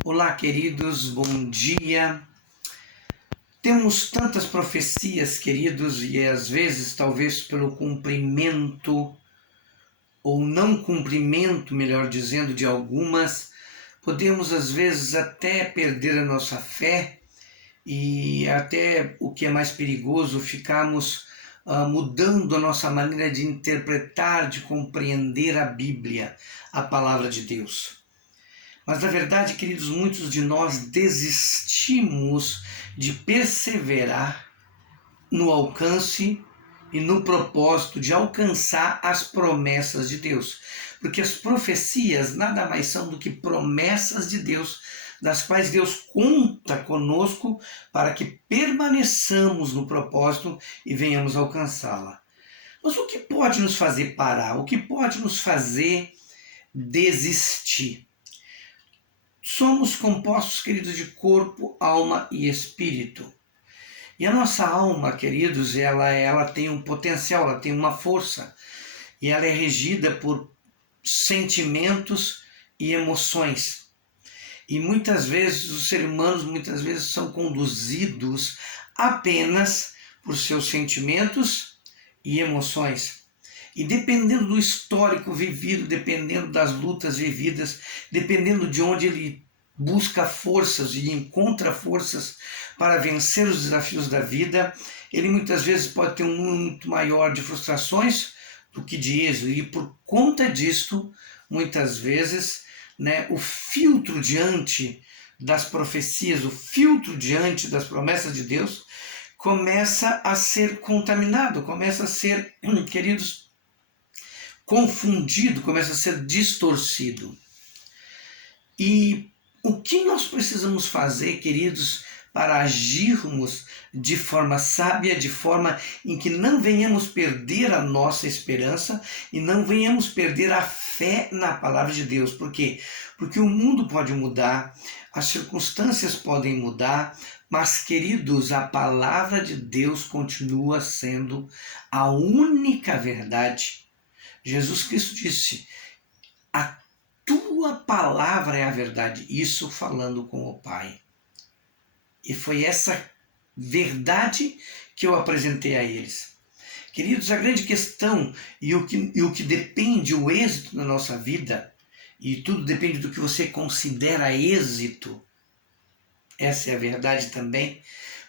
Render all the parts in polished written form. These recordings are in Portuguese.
Olá, queridos, bom dia. Temos tantas profecias, queridos, e às vezes, talvez pelo cumprimento ou não cumprimento, melhor dizendo, de algumas, podemos às vezes até perder a nossa fé e até o que é mais perigoso, ficarmos mudando a nossa maneira de interpretar, de compreender a Bíblia, a palavra de Deus. Mas na verdade, queridos, muitos de nós desistimos de perseverar no alcance e no propósito de alcançar as promessas de Deus. Porque as profecias nada mais são do que promessas de Deus, das quais Deus conta conosco para que permaneçamos no propósito e venhamos alcançá-la. Mas o que pode nos fazer parar? O que pode nos fazer desistir? Somos compostos, queridos, de corpo, alma e espírito. E a nossa alma, queridos, ela tem um potencial, ela tem uma força. E ela é regida por sentimentos e emoções. E muitas vezes os seres humanos são conduzidos apenas por seus sentimentos e emoções. E dependendo do histórico vivido, dependendo das lutas vividas, dependendo de onde ele busca forças e encontra forças para vencer os desafios da vida, ele muitas vezes pode ter um número muito maior de frustrações do que de êxito. E por conta disto, muitas vezes, o filtro diante das profecias, o filtro diante das promessas de Deus, começa a ser contaminado, começa a ser, queridos, confundido, começa a ser distorcido. E o que nós precisamos fazer, queridos, para agirmos de forma sábia, de forma em que não venhamos perder a nossa esperança e não venhamos perder a fé na palavra de Deus. Por quê? Porque o mundo pode mudar, as circunstâncias podem mudar, mas, queridos, a palavra de Deus continua sendo a única verdade. Jesus Cristo disse: a tua palavra é a verdade. Isso falando com o Pai. E foi essa verdade que eu apresentei a eles. Queridos, a grande questão e o que depende, o êxito na nossa vida, e tudo depende do que você considera êxito, essa é a verdade também,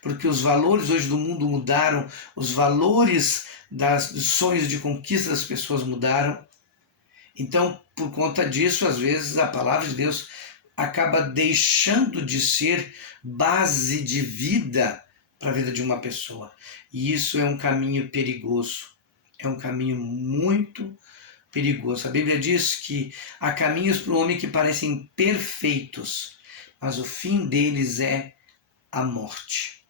porque os valores hoje do mundo mudaram, os valores dos sonhos de conquista das pessoas mudaram. Então, por conta disso, às vezes a palavra de Deus acaba deixando de ser base de vida para a vida de uma pessoa. E isso é um caminho perigoso. É um caminho muito perigoso. A Bíblia diz que há caminhos para o homem que parecem perfeitos, mas o fim deles é a morte.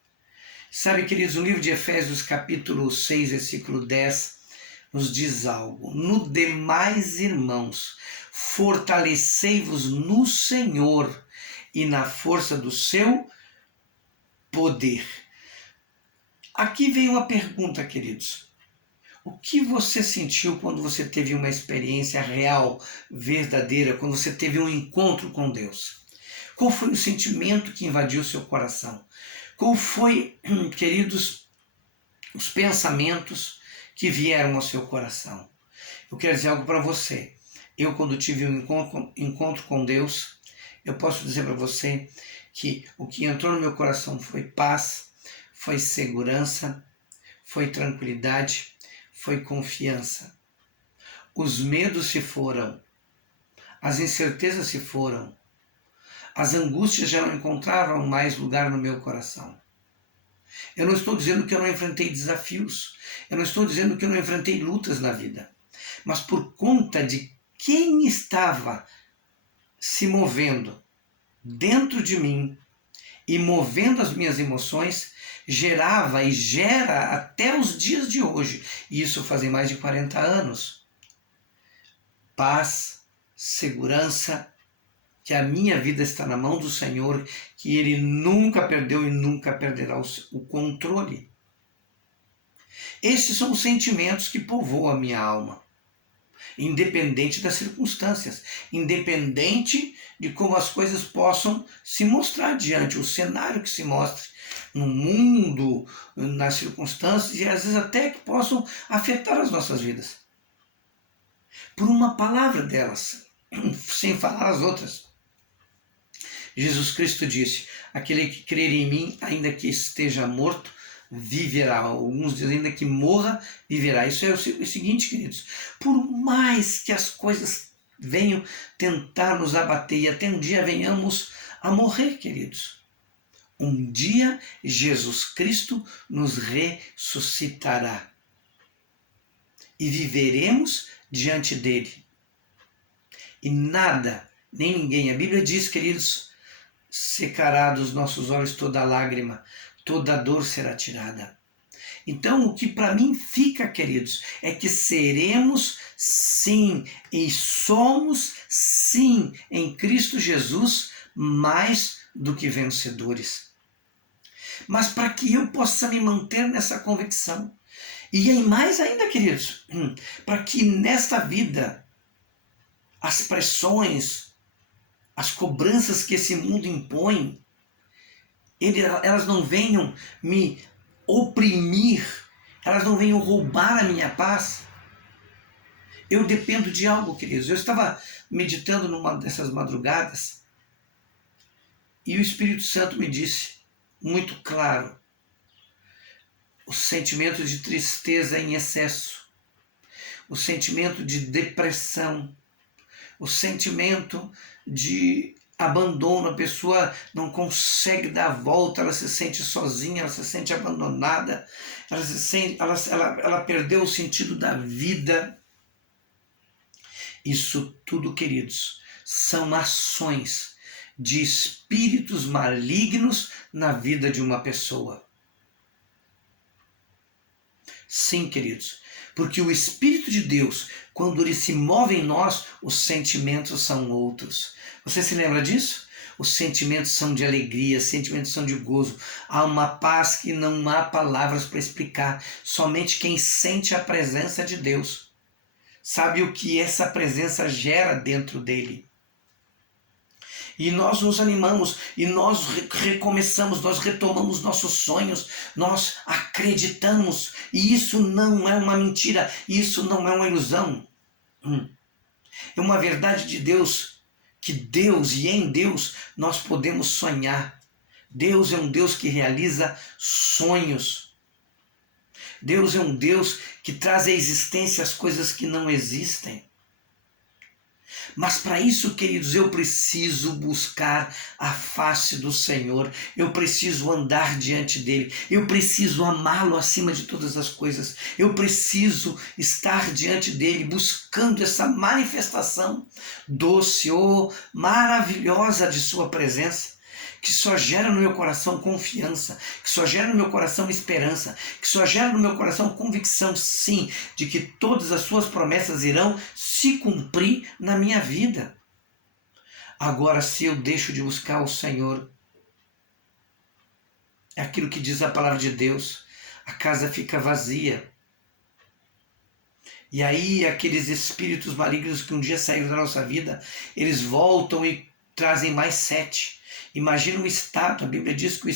Sabe, queridos, o livro de Efésios, capítulo 6, versículo 10, nos diz algo. No demais, irmãos, fortalecei-vos no Senhor e na força do seu poder. Aqui vem uma pergunta, queridos. O que você sentiu quando você teve uma experiência real, verdadeira, quando você teve um encontro com Deus? Qual foi o sentimento que invadiu o seu coração? Qual foi, queridos, os pensamentos que vieram ao seu coração? Eu quero dizer algo para você. Eu, quando tive um encontro com Deus, eu posso dizer para você que o que entrou no meu coração foi paz, foi segurança, foi tranquilidade, foi confiança. Os medos se foram, as incertezas se foram, as angústias já não encontravam mais lugar no meu coração. Eu não estou dizendo que eu não enfrentei desafios, eu não estou dizendo que eu não enfrentei lutas na vida, mas por conta de quem estava se movendo dentro de mim e movendo as minhas emoções, gerava e gera até os dias de hoje, e isso fazem mais de 40 anos, paz, segurança, que a minha vida está na mão do Senhor, que Ele nunca perdeu e nunca perderá o controle. Esses são os sentimentos que povoam a minha alma. independente das circunstâncias, independente de como as coisas possam se mostrar diante, o cenário que se mostre no mundo, nas circunstâncias e às vezes até que possam afetar as nossas vidas. Por uma palavra delas, sem falar as outras. Jesus Cristo disse: aquele que crer em mim, ainda que esteja morto, viverá. Alguns dizem ainda que morra, viverá. Isso é o seguinte, queridos: por mais que as coisas venham tentar nos abater e até um dia venhamos a morrer, queridos, um dia Jesus Cristo nos ressuscitará e viveremos diante dele. E nada, nem ninguém, a Bíblia diz, queridos, secará dos nossos olhos toda lágrima, toda dor será tirada. Então, o que para mim fica, queridos, é que seremos sim e somos sim em Cristo Jesus mais do que vencedores. Mas para que eu possa me manter nessa convicção, e em mais ainda, queridos, para que nesta vida as pressões, as cobranças que esse mundo impõe, elas não venham me oprimir, elas não venham roubar a minha paz. Eu dependo de algo, queridos. Eu estava meditando numa dessas madrugadas e o Espírito Santo me disse, muito claro, o sentimento de tristeza em excesso, o sentimento de depressão, o sentimento de abandono, a pessoa não consegue dar a volta, ela se sente sozinha, ela se sente abandonada, ela perdeu o sentido da vida. Isso tudo, queridos, são ações de espíritos malignos na vida de uma pessoa. Sim, queridos, porque o Espírito de Deus, quando ele se move em nós, os sentimentos são outros. Você se lembra disso? Os sentimentos são de alegria, os sentimentos são de gozo. Há uma paz que não há palavras para explicar. Somente quem sente a presença de Deus sabe o que essa presença gera dentro dele. E nós nos animamos, e nós recomeçamos, nós retomamos nossos sonhos, nós acreditamos, e isso não é uma mentira, isso não é uma ilusão. É uma verdade de Deus, que Deus e em Deus nós podemos sonhar. Deus é um Deus que realiza sonhos. Deus é um Deus que traz à existência as coisas que não existem. Mas para isso, queridos, eu preciso buscar a face do Senhor, eu preciso andar diante dele, eu preciso amá-lo acima de todas as coisas, eu preciso estar diante dele, buscando essa manifestação doce ou maravilhosa de sua presença, que só gera no meu coração confiança, que só gera no meu coração esperança, que só gera no meu coração convicção, sim, de que todas as suas promessas irão se cumprir na minha vida. Agora, se eu deixo de buscar o Senhor, é aquilo que diz a palavra de Deus, a casa fica vazia. E aí aqueles espíritos malignos que um dia saíram da nossa vida, eles voltam e trazem mais 7. Imagina um estado, a Bíblia diz que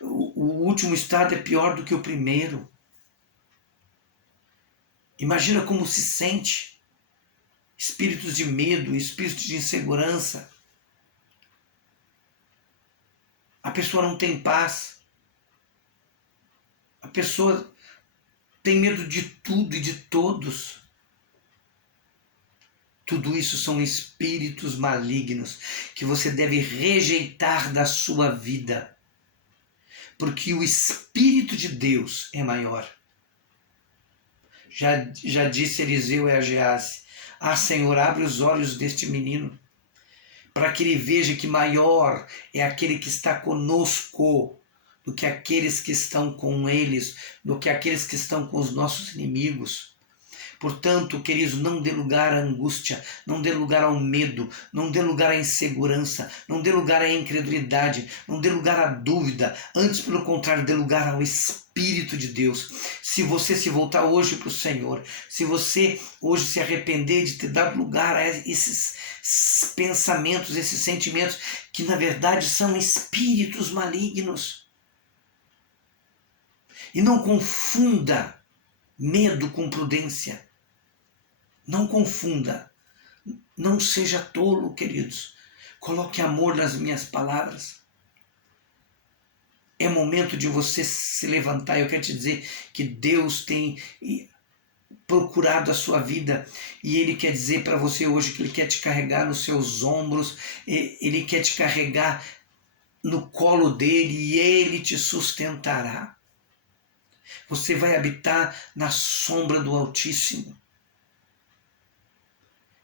o último estado é pior do que o primeiro. Imagina como se sente. Espíritos de medo, espíritos de insegurança. A pessoa não tem paz. A pessoa tem medo de tudo e de todos. Tudo isso são espíritos malignos que você deve rejeitar da sua vida. Porque o Espírito de Deus é maior. Já disse Eliseu a Gease: ah, Senhor, abre os olhos deste menino, para que ele veja que maior é aquele que está conosco do que aqueles que estão com eles, do que aqueles que estão com os nossos inimigos. Portanto, queridos, não dê lugar à angústia, não dê lugar ao medo, não dê lugar à insegurança, não dê lugar à incredulidade, não dê lugar à dúvida. Antes, pelo contrário, dê lugar ao Espírito de Deus. Se você se voltar hoje para o Senhor, se você hoje se arrepender de ter dado lugar a esses pensamentos, esses sentimentos, que na verdade são espíritos malignos. E não confunda medo com prudência. Não confunda. Não seja tolo, queridos. Coloque amor nas minhas palavras. É momento de você se levantar. Eu quero te dizer que Deus tem procurado a sua vida e Ele quer dizer para você hoje que Ele quer te carregar nos seus ombros, Ele quer te carregar no colo dele e Ele te sustentará. Você vai habitar na sombra do Altíssimo.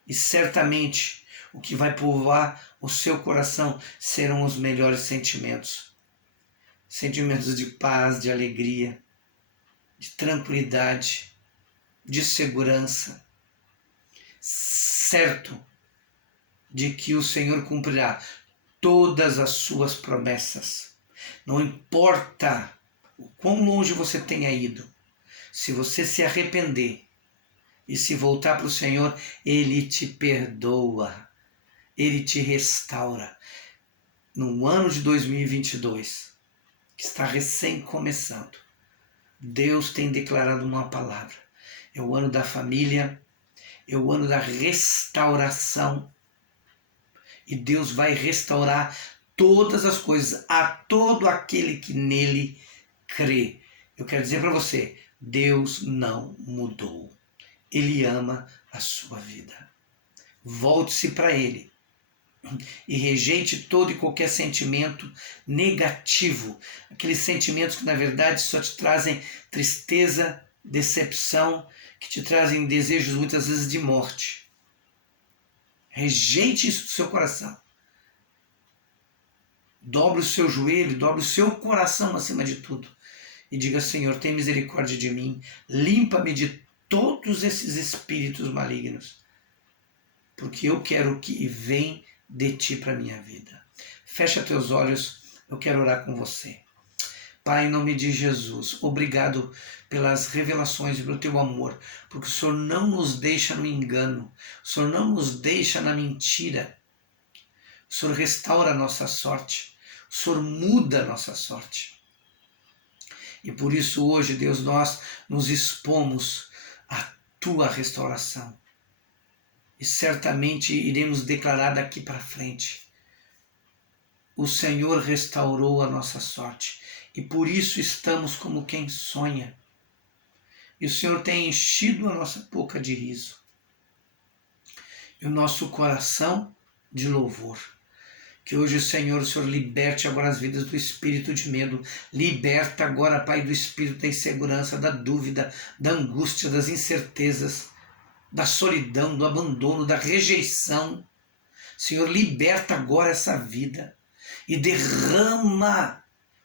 E certamente o que vai povoar o seu coração serão os melhores sentimentos. Sentimentos de paz, de alegria, de tranquilidade, de segurança. Certo de que o Senhor cumprirá todas as suas promessas. Não importa o quão longe você tenha ido, se você se arrepender e se voltar para o Senhor, Ele te perdoa, Ele te restaura. No ano de 2022, que está recém começando, Deus tem declarado uma palavra. É o ano da família, é o ano da restauração. E Deus vai restaurar todas as coisas a todo aquele que nele crê. Eu quero dizer para você, Deus não mudou. Ele ama a sua vida. Volte-se para Ele e rejeite todo e qualquer sentimento negativo. Aqueles sentimentos que na verdade só te trazem tristeza, decepção, que te trazem desejos muitas vezes de morte. Rejeite isso do seu coração. Dobre o seu joelho, dobre o seu coração acima de tudo. E diga, Senhor, tem misericórdia de mim. Limpa-me de todos esses espíritos malignos. Porque eu quero o que vem de ti para a minha vida. Fecha teus olhos, eu quero orar com você. Pai, em nome de Jesus, obrigado pelas revelações e pelo teu amor, porque o Senhor não nos deixa no engano, o Senhor não nos deixa na mentira. O Senhor restaura a nossa sorte, o Senhor muda a nossa sorte. E por isso hoje, Deus, nós nos expomos à tua restauração. E certamente iremos declarar daqui para frente. O Senhor restaurou a nossa sorte. E por isso estamos como quem sonha. E o Senhor tem enchido a nossa boca de riso. E o nosso coração de louvor. Que hoje, Senhor, o Senhor liberte agora as vidas do espírito de medo. Liberta agora, Pai, do espírito da insegurança, da dúvida, da angústia, das incertezas, da solidão, do abandono, da rejeição. Senhor, liberta agora essa vida e derrama,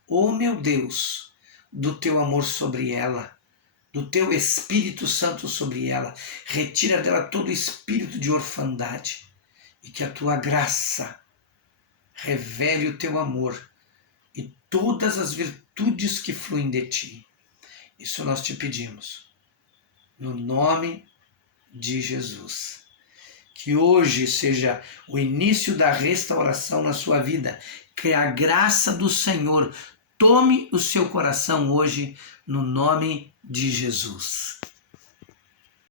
oh meu Deus, do teu amor sobre ela, do teu Espírito Santo sobre ela. Retira dela todo espírito de orfandade e que a tua graça revele o teu amor e todas as virtudes que fluem de ti. Isso nós te pedimos, no nome de Jesus. Que hoje seja o início da restauração na sua vida. Que a graça do Senhor tome o seu coração hoje, no nome de Jesus.